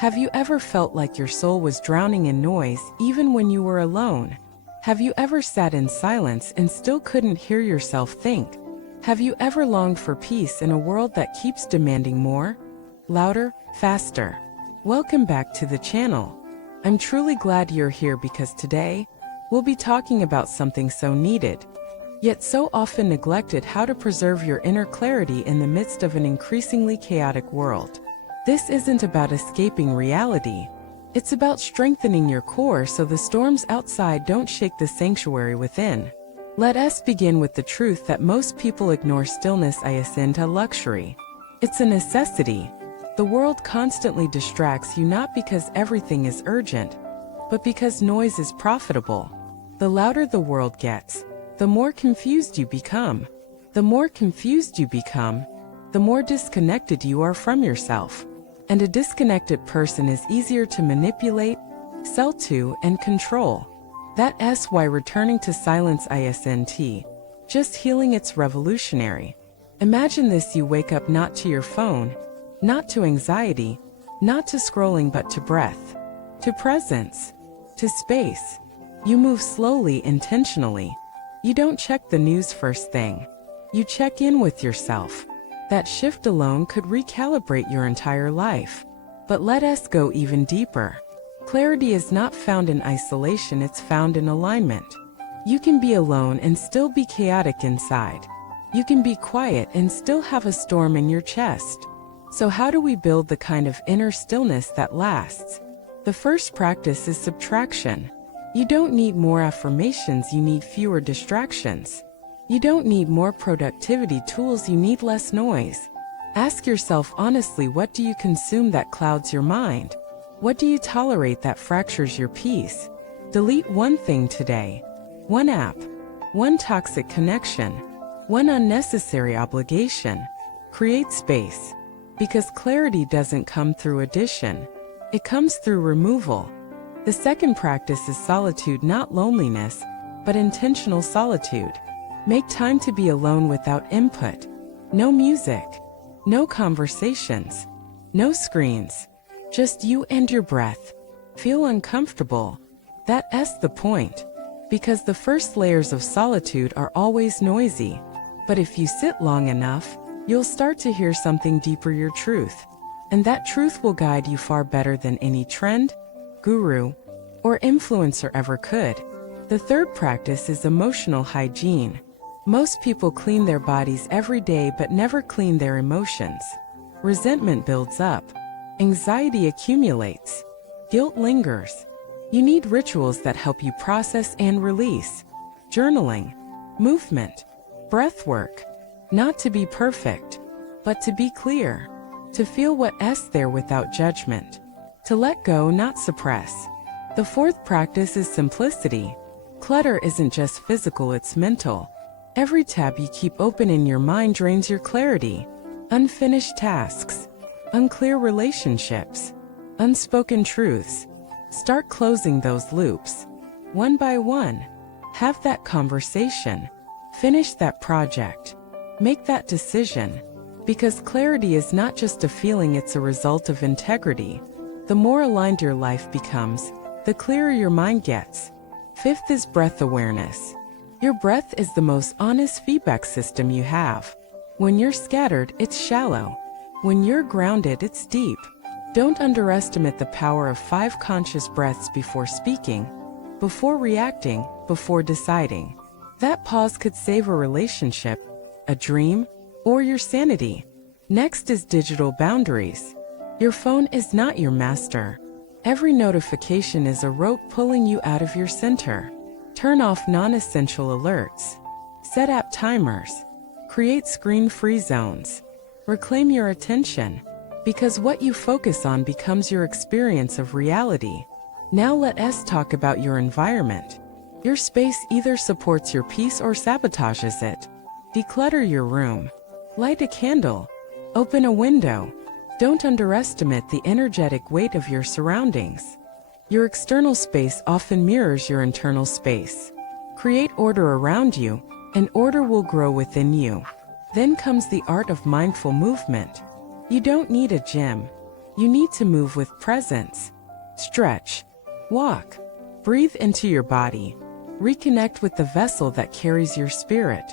Have you ever felt like your soul was drowning in noise even when you were alone? Have you ever sat in silence and still couldn't hear yourself think? Have you ever longed for peace in a world that keeps demanding more? Louder, faster. Welcome back to the channel. I'm truly glad you're here because today, we'll be talking about something so needed, yet so often neglected: how to preserve your inner clarity in the midst of an increasingly chaotic world. This isn't about escaping reality. It's about strengthening your core so the storms outside don't shake the sanctuary within. Let us begin with the truth that most people ignore. Stillness isn't a luxury. It's a necessity. The world constantly distracts you, not because everything is urgent, but because noise is profitable. The louder the world gets, the more confused you become. The more confused you become, the more disconnected you are from yourself. And a disconnected person is easier to manipulate, sell to, and control. That's why returning to silence isn't just healing, it's revolutionary. Imagine this: you wake up not to your phone, not to anxiety, not to scrolling, but to breath, to presence, to space. You move slowly, intentionally. You don't check the news first thing. You check in with yourself. That shift alone could recalibrate your entire life. But let us go even deeper. Clarity is not found in isolation, it's found in alignment. You can be alone and still be chaotic inside. You can be quiet and still have a storm in your chest. So how do we build the kind of inner stillness that lasts? The first practice is subtraction. You don't need more affirmations, you need fewer distractions. You don't need more productivity tools, you need less noise. Ask yourself honestly, what do you consume that clouds your mind? What do you tolerate that fractures your peace? Delete one thing today. One app, one toxic connection, one unnecessary obligation. Create space. Because clarity doesn't come through addition. It comes through removal. The second practice is solitude, not loneliness, but intentional solitude. Make time to be alone without input. No music, no conversations, no screens. Just you and your breath. Feel uncomfortable. That's the point. Because the first layers of solitude are always noisy. But if you sit long enough, you'll start to hear something deeper: your truth. And that truth will guide you far better than any trend, guru, or influencer ever could. The third practice is emotional hygiene. Most people clean their bodies every day but never clean their emotions. Resentment builds up. Anxiety accumulates. Guilt lingers. You need rituals that help you process and release. Journaling, movement, breath work. Not to be perfect, but to be clear. To feel what's there without judgment. To let go, not suppress. The fourth practice is simplicity. Clutter isn't just physical, it's mental. Every tab you keep open in your mind drains your clarity. Unfinished tasks, unclear relationships, unspoken truths. Start closing those loops. One by one. Have that conversation. Finish that project. Make that decision. Because clarity is not just a feeling, it's a result of integrity. The more aligned your life becomes, the clearer your mind gets. Fifth is breath awareness. Your breath is the most honest feedback system you have. When you're scattered, it's shallow. When you're grounded, it's deep. Don't underestimate the power of 5 conscious breaths before speaking, before reacting, before deciding. That pause could save a relationship, a dream, or your sanity. Next is digital boundaries. Your phone is not your master. Every notification is a rope pulling you out of your center. Turn off non-essential alerts. Set app timers. Create screen-free zones. Reclaim your attention. Because what you focus on becomes your experience of reality. Now let us talk about your environment. Your space either supports your peace or sabotages it. Declutter your room. Light a candle. Open a window. Don't underestimate the energetic weight of your surroundings. Your external space often mirrors your internal space. Create order around you, and order will grow within you. Then comes the art of mindful movement. You don't need a gym. You need to move with presence. Stretch. Walk. Breathe into your body. Reconnect with the vessel that carries your spirit.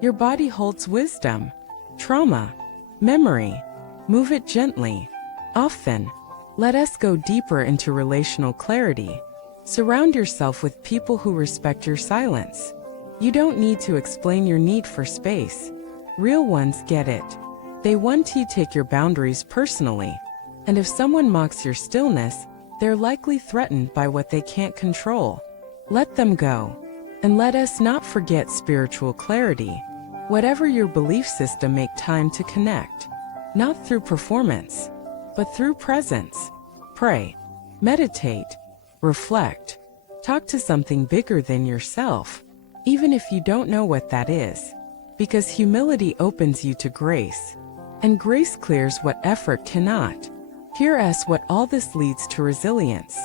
Your body holds wisdom, trauma, memory. Move it gently, often. Let us go deeper into relational clarity. Surround yourself with people who respect your silence. You don't need to explain your need for space. Real ones get it. They want to take your boundaries personally. And if someone mocks your stillness, they're likely threatened by what they can't control. Let them go. And let us not forget spiritual clarity. Whatever your belief system, make time to connect. Not through performance, but through presence. Pray, meditate, reflect. Talk to something bigger than yourself, even if you don't know what that is. Because humility opens you to grace, and grace clears what effort cannot. Hear us what all this leads to: resilience.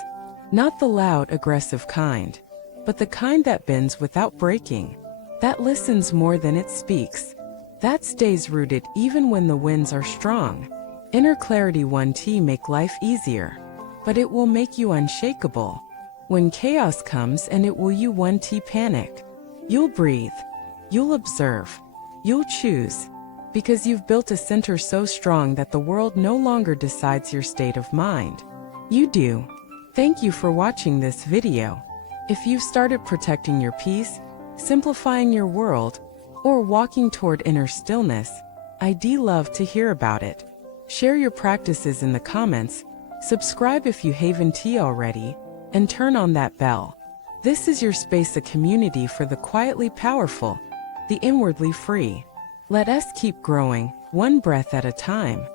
Not the loud, aggressive kind, but the kind that bends without breaking, that listens more than it speaks, that stays rooted even when the winds are strong. Inner clarity. 1T make life easier, but it will make you unshakable. When chaos comes, and it will you 1T panic. You'll breathe, you'll observe, you'll choose, because you've built a center so strong that the world no longer decides your state of mind. You do. Thank you for watching this video. If you've started protecting your peace, simplifying your world, or walking toward inner stillness, I'd love to hear about it. Share your practices in the comments, subscribe if you haven't already, and turn on that bell. This is your space, a community for the quietly powerful, the inwardly free. Let us keep growing, one breath at a time.